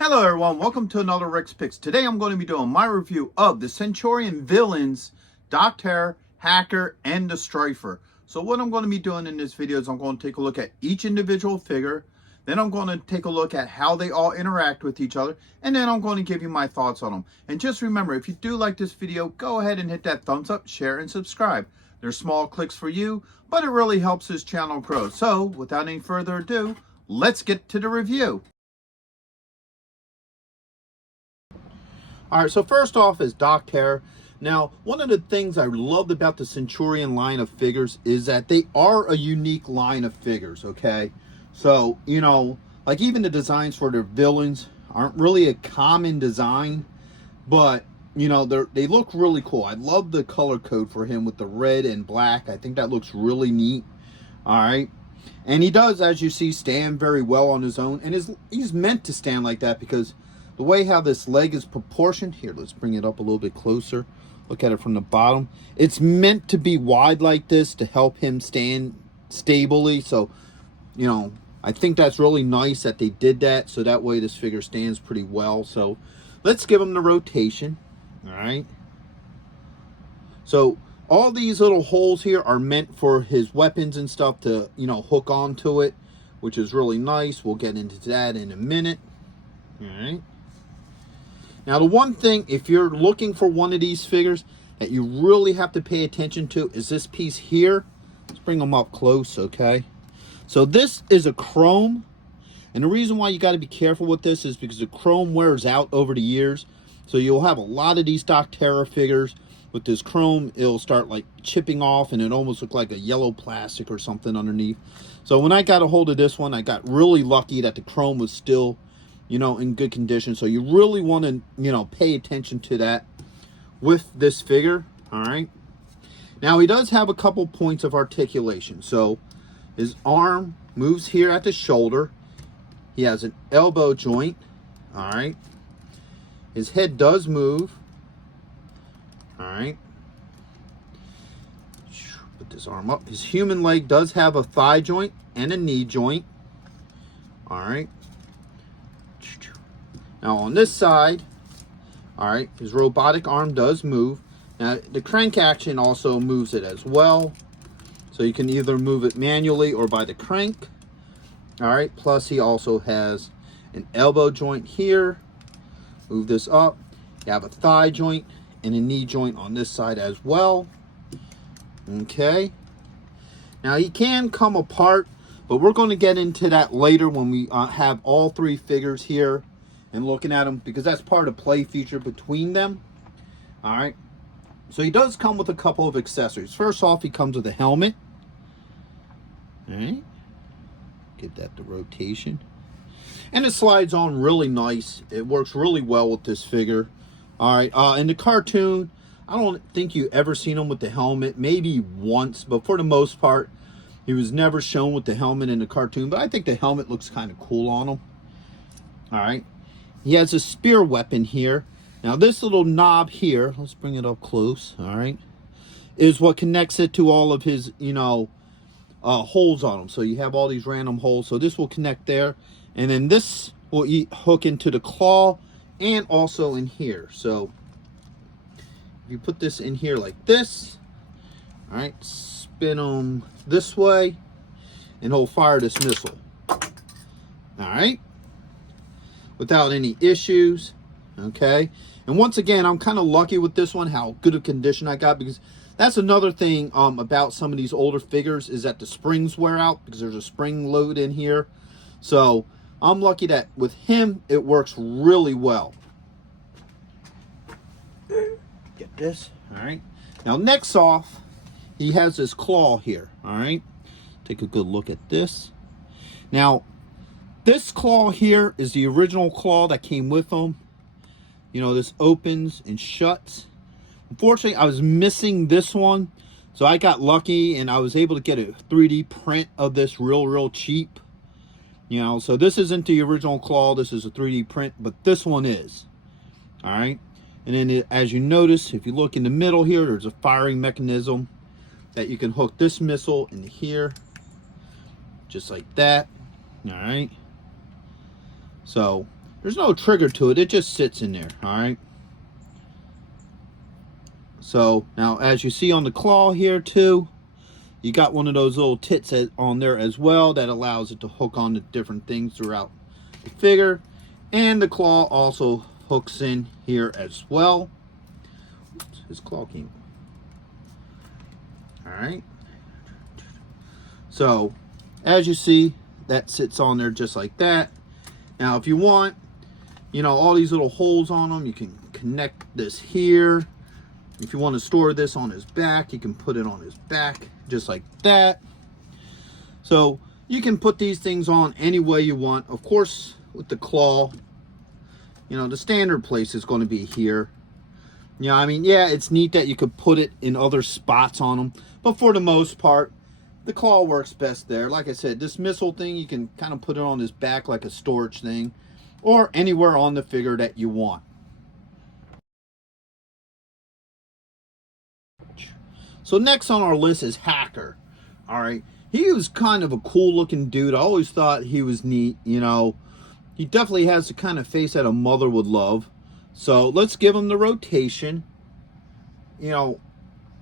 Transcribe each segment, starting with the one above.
Hello everyone, welcome to another Rick's Picks. Today I'm going to be doing my review of the Centurion villains, Doctor, Hacker, and the Strafer. So what I'm going to be doing in this video is I'm going to take a look at each individual figure, then I'm going to take a look at how they all interact with each other, and then I'm going to give you my thoughts on them. And just remember, if you do like this video, go ahead and hit that thumbs up, share, and subscribe. They're small clicks for you, but it really helps this channel grow. So without any further ado, let's get to the review. All right, so first off is Doctor. Now, one of the things I loved about the Centurion line of figures is that they are a unique line of figures, okay? So, you know, like even the designs for their villains aren't really a common design, but, you know, they look really cool. I love the color code for him with the red and black. I think that looks really neat, all right? And he does, as you see, stand very well on his own, and he's meant to stand like that because the way how this leg is proportioned, here, let's bring it up a little bit closer. Look at it from the bottom. It's meant to be wide like this to help him stand stably. So, you know, I think that's really nice that they did that. So that way this figure stands pretty well. So let's give him the rotation. All right. So all these little holes here are meant for his weapons and stuff to, you know, hook onto it, which is really nice. We'll get into that in a minute. All right. Now, the one thing, if you're looking for one of these figures that you really have to pay attention to is this piece here. Let's bring them up close, okay? So this is a chrome. And the reason why you got to be careful with this is because the chrome wears out over the years. So you'll have a lot of these Docterra figures with this chrome. It'll start like chipping off and it almost look like a yellow plastic or something underneath. So when I got a hold of this one, I got really lucky that the chrome was still, you know, in good condition. So you really want to, you know, pay attention to that with this figure. All right. Now he does have a couple points of articulation. So his arm moves here at the shoulder. He has an elbow joint. All right. His head does move. All right. Put this arm up. His human leg does have a thigh joint and a knee joint. All right. Now on this side, all right, his robotic arm does move. Now the crank action also moves it as well. So you can either move it manually or by the crank. All right, plus he also has an elbow joint here. Move this up. You have a thigh joint and a knee joint on this side as well. Okay. Now he can come apart, but we're going to get into that later when we have all three figures here and looking at them, because that's part of play feature between them. All right. So he does come with a couple of accessories. First off, he comes with a helmet. All right. Get that to rotation. And it slides on really nice. It works really well with this figure. All right. In the cartoon, I don't think you ever seen him with the helmet. Maybe once, but for the most part, he was never shown with the helmet in the cartoon. But I think the helmet looks kind of cool on him. All right. He has a spear weapon here. Now this little knob here, let's bring it up close, all right, is what connects it to all of his, you know, holes on them. So you have all these random holes. So this will connect there. And then this will hook into the claw and also in here. So if you put this in here like this, all right, spin them this way, and he'll fire this missile. All right. Without any issues, okay? And once again, I'm kind of lucky with this one, how good a condition I got, because that's another thing about some of these older figures is that the springs wear out because there's a spring load in here. So I'm lucky that with him, it works really well. Get this, all right? Now, next off, he has this claw here, all right? Take a good look at this. Now, this claw here is the original claw that came with them. You know, this opens and shuts. Unfortunately, I was missing this one. So I got lucky and I was able to get a 3D print of this real cheap. You know, so this isn't the original claw. This is a 3D print, but this one is. All right. And then as you notice, if you look in the middle here, there's a firing mechanism that you can hook this missile in here. Just like that. All right. So There's no trigger to it. It just sits in there, all right? So now, as you see on the claw here too, you got one of those little tits on there as well that allows it to hook on to different things throughout the figure. And the claw also hooks in here as well. Oops, his claw came. All right. So, as you see, that sits on there just like that. Now, if you want, you know, all these little holes on them, you can connect this here. If you want to store this on his back, you can put it on his back just like that. So you can put these things on any way you want. Of course, with the claw, you know, the standard place is going to be here. You know, I mean, yeah, it's neat that you could put it in other spots on them, but for the most part, the claw works best there. Like I said, this missile thing, you can kind of put it on his back like a storage thing, or anywhere on the figure that you want. So next on our list is Hacker. All right, he was kind of a cool looking dude. I always thought he was neat. You know, he definitely has the kind of face that a mother would love. So let's give him the rotation. You know,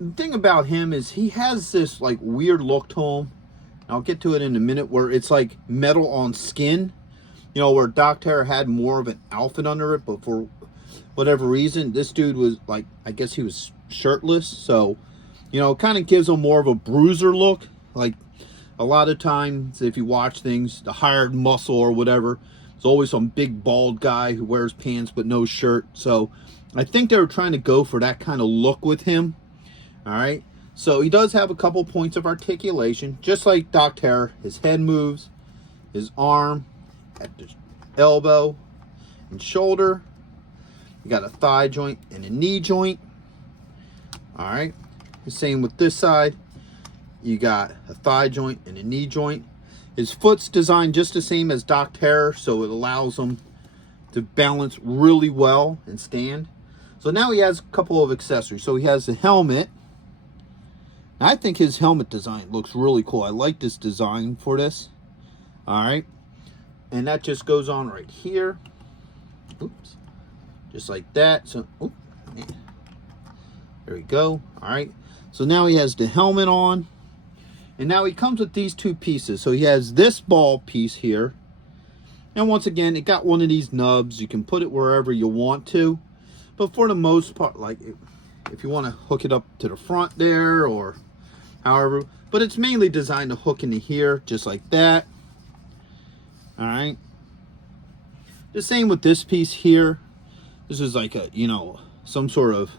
the thing about him is he has this like weird look to him. I'll get to it in a minute, where it's like metal on skin. You know, where Doc Terror had more of an outfit under it, but for whatever reason, this dude was like, I guess he was shirtless. So, you know, it kind of gives him more of a bruiser look. Like a lot of times, if you watch things, the hired muscle or whatever, there's always some big bald guy who wears pants but no shirt. So I think they were trying to go for that kind of look with him. All right. So he does have a couple points of articulation, just like Doc Terror. His head moves, his arm at the elbow and shoulder. You got a thigh joint and a knee joint. All right. The same with this side. You got a thigh joint and a knee joint. His foot's designed just the same as Doc Terror, so it allows him to balance really well and stand. So now he has a couple of accessories. So he has the helmet. I think his helmet design looks really cool. I like this design for this. All right. And that just goes on right here. Oops. Just like that. So, oops. There we go. All right. So now he has the helmet on. And now he comes with these two pieces. So he has this ball piece here. And once again, it got one of these nubs. You can put it wherever you want to. But for the most part, like if you want to hook it up to the front there or however. But it's mainly designed to hook into here, just like that. All right. The same with this piece here. This is like a, you know, some sort of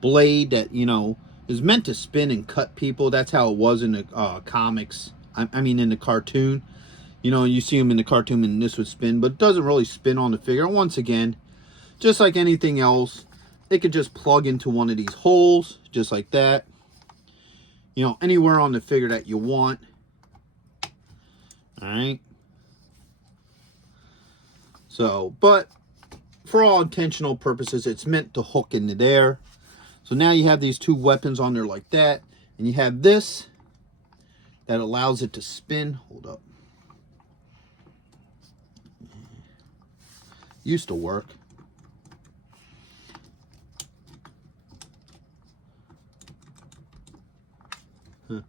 blade that, you know, is meant to spin and cut people. That's how it was in the comics. I mean, in the cartoon. You know, you see him in the cartoon and this would spin, but it doesn't really spin on the figure. And once again, just like anything else, it could just plug into one of these holes, just like that. You know, anywhere on the figure that you want. All right. So, but for all intentional purposes, it's meant to hook into there. So now you have these two weapons on there like that. And you have this that allows it to spin. Hold up. Used to work. Huh.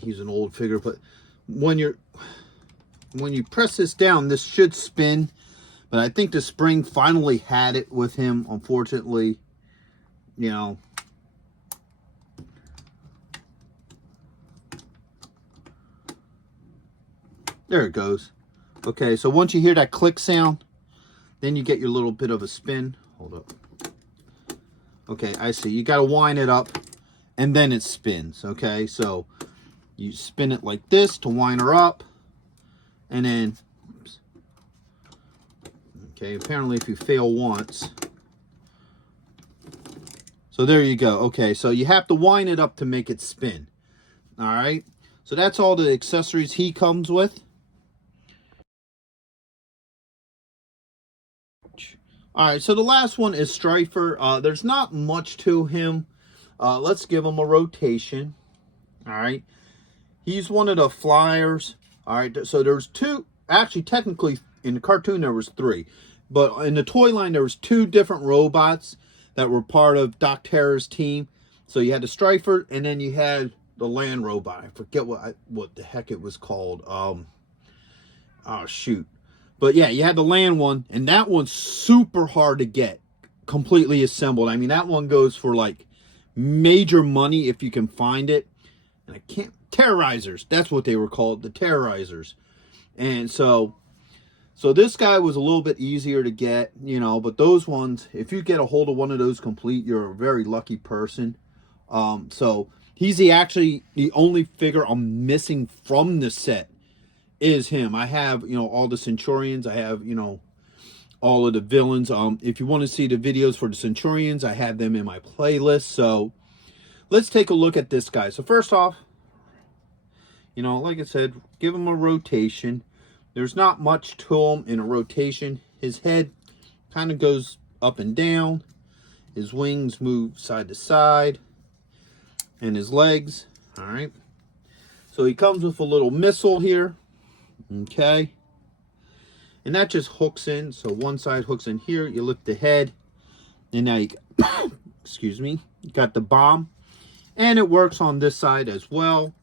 He's an old figure, but when you press this down, this should spin. But I think the spring finally had it with him, unfortunately. You know. There it goes. Okay, so once you hear that click sound, then you get your little bit of a spin. Hold up. Okay, I see. You got to wind it up, and then it spins. Okay, so you spin it like this to wind her up, and then... Oops. Okay, apparently if you fail once. So there you go. Okay, so you have to wind it up to make it spin. All right, so that's all the accessories he comes with. All right, so the last one is Strafer. There's not much to him. Let's give him a rotation. All right, he's one of the flyers. All right, so there's two, actually technically in the cartoon there was 3. But in the toy line, there was 2 different robots that were part of Doc Terror's team. So you had the Strafer, and then you had the land robot. I forget what the heck it was called. Oh, shoot. But yeah, you had the land one, and that one's super hard to get completely assembled. I mean, that one goes for like major money if you can find it. And I can't... Terrorizers. That's what they were called, the Terrorizers. And so this guy was a little bit easier to get, you know, but those ones, if you get a hold of one of those complete, you're a very lucky person. So he's actually the only figure I'm missing from the set is him. I have, you know, all the Centurions. I have, you know, all of the villains. If you want to see the videos for the Centurions, I have them in my playlist. So let's take a look at this guy. So first off, you know, like I said, give him a rotation. There's not much to him in a rotation. His head kind of goes up and down. His wings move side to side. And his legs. All right. So he comes with a little missile here. Okay. And that just hooks in. So one side hooks in here. You lift the head. And now you, excuse me, you got the bomb. And it works on this side as well.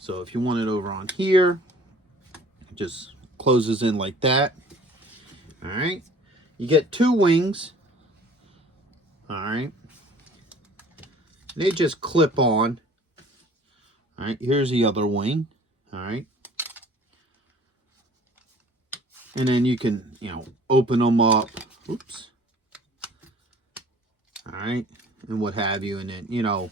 So if you want it over on here, it just closes in like that. All right. You get 2 wings. All right. They just clip on. All right. Here's the other wing. All right. And then you can, you know, open them up. Oops. All right. And what have you. And then, you know,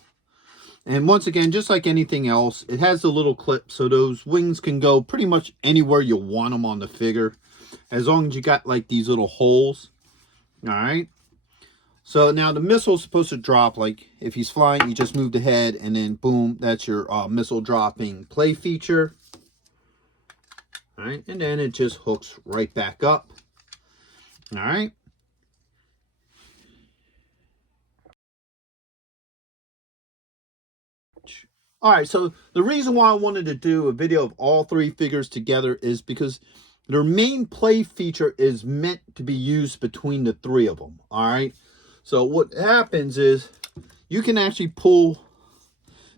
and once again, just like anything else, it has a little clip. So those wings can go pretty much anywhere you want them on the figure. As long as you got like these little holes. All right. So now the missile's supposed to drop, like if he's flying, you just move the head and then boom, that's your missile dropping play feature. All right, and then it just hooks right back up. All right. All right, so the reason why I wanted to do a video of all 3 figures together is because their main play feature is meant to be used between the 3 of them. All right. So what happens is you can actually pull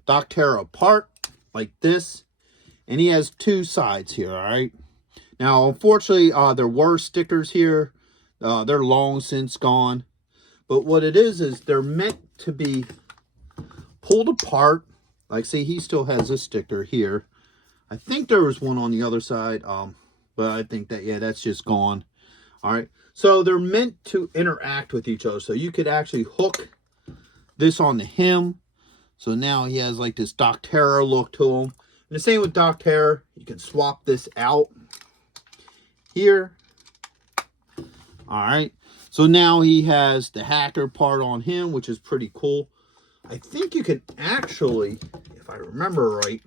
Doc Terror apart like this. And he has 2 sides here, all right? Now, unfortunately, there were stickers here. They're long since gone. But what it is they're meant to be pulled apart. Like, see, he still has this sticker here. I think there was one on the other side. But I think that, yeah, that's just gone. All right. So they're meant to interact with each other. So you could actually hook this onto him. So now he has like this Doc Terror look to him. And the same with Doc Terror. You can swap this out here. All right. So now he has the hacker part on him, which is pretty cool. I think you can actually, if I remember right,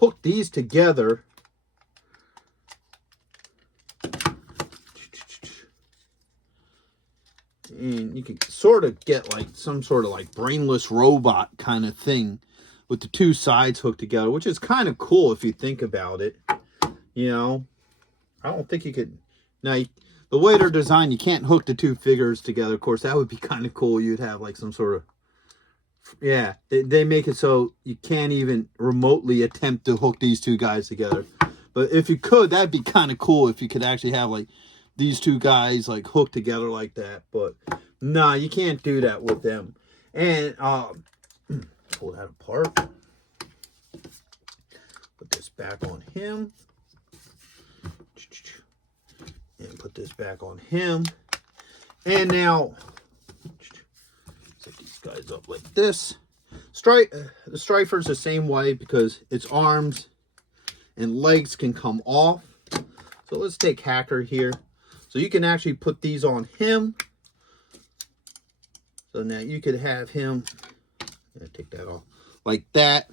hook these together. And you can sort of get like some sort of like brainless robot kind of thing with the 2 sides hooked together, which is kind of cool if you think about it. You know, I don't think you could. Now, the way they're designed, you can't hook the 2 figures together. Of course, that would be kind of cool. You'd have like some sort of, yeah, they make it so you can't even remotely attempt to hook these 2 guys together. But if you could, that'd be kind of cool if you could actually have like these 2 guys like hooked together like that. But nah, you can't do that with them. And pull that apart. Put this back on him. And put this back on him. And now set these guys up like this. The Strafer's the same way because its arms and legs can come off. So let's take Hacker here. So you can actually put these on him. So now you could have him, take that off, like that.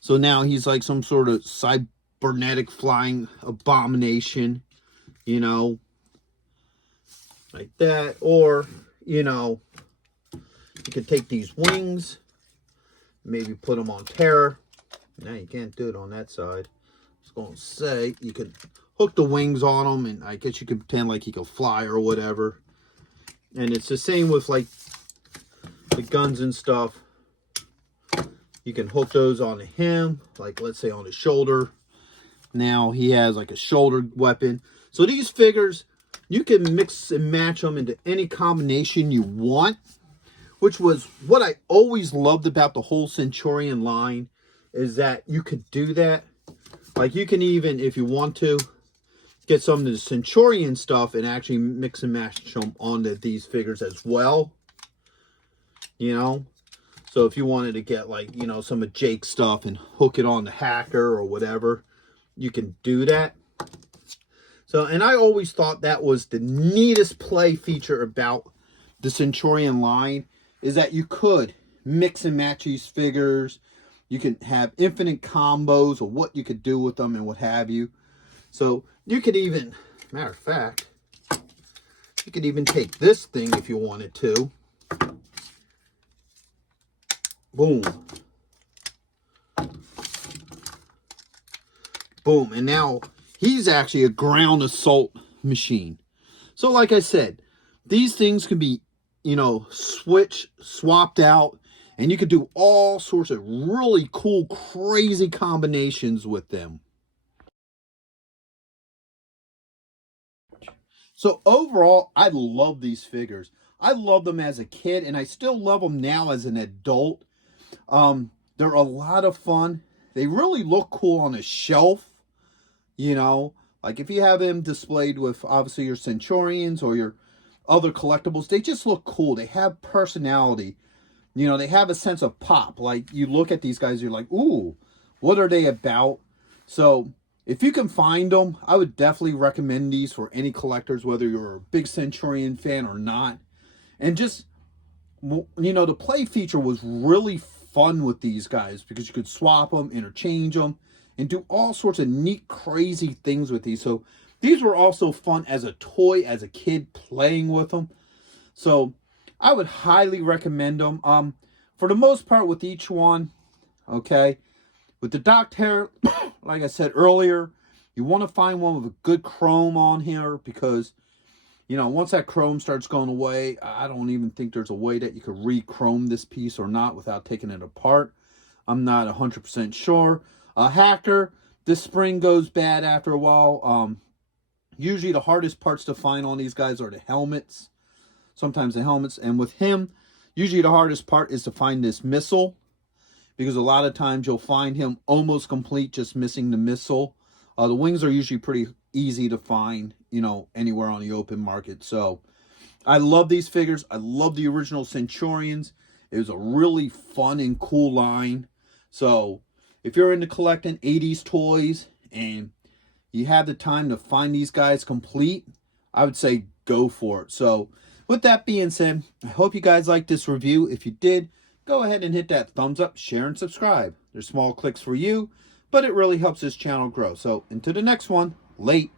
So now he's like some sort of cybernetic flying abomination, you know, like that. Or, you know, you could take these wings, maybe put them on Terror. Now you can't do it on that side. I was going to say you could hook the wings on them, and I guess you could pretend like he could fly or whatever. And it's the same with like the guns and stuff. You can hook those onto him, like let's say on his shoulder. Now he has like a shoulder weapon. So these figures, you can mix and match them into any combination you want, which was what I always loved about the whole Centurion line, is that you could do that. Like you can even, if you want to, get some of the Centurion stuff and actually mix and match them onto these figures as well. You know? So if you wanted to get like, you know, some of Jake's stuff and hook it on the Hacker or whatever, you can do that. So, and I always thought that was the neatest play feature about the Centurion line, is that you could mix and match these figures. You can have infinite combos of what you could do with them and what have you. So you could even, matter of fact, you could even take this thing if you wanted to. Boom. Boom. And now he's actually a ground assault machine. So like I said, these things can be, you know, swapped out, and you could do all sorts of really cool, crazy combinations with them. So overall, I love these figures. I loved them as a kid, and I still love them now as an adult. They're a lot of fun. They really look cool on a shelf, you know. Like if you have them displayed with obviously your Centurions or your other collectibles, they just look cool. They have personality. You know, they have a sense of pop. Like you look at these guys, you're like, ooh, what are they about? So if you can find them, I would definitely recommend these for any collectors, whether you're a big Centurion fan or not. And just, you know, the play feature was really fun with these guys because you could swap them, interchange them, and do all sorts of neat, crazy things with these. So these were also fun as a toy, as a kid playing with them. So I would highly recommend them. For the most part with each one, okay, with the docked hair, like I said earlier, you want to find one with a good chrome on here because, you know, once that chrome starts going away, I don't even think there's a way that you could re-chrome this piece or not without taking it apart. I'm not 100% sure. Hacker, this spring goes bad after a while. Usually the hardest parts to find on these guys are the helmets. Sometimes the helmets. And with him, usually the hardest part is to find this missile, because a lot of times you'll find him almost complete, just missing the missile. The wings are usually pretty easy to find, you know, anywhere on the open market. So I love these figures. I love the original Centurions. It was a really fun and cool line. So if you're into collecting 80s toys and you have the time to find these guys complete, I would say go for it. So with that being said, I hope you guys liked this review. If you did, go ahead and hit that thumbs up, share, and subscribe. There's small clicks for you, but it really helps this channel grow. So until the next one, late.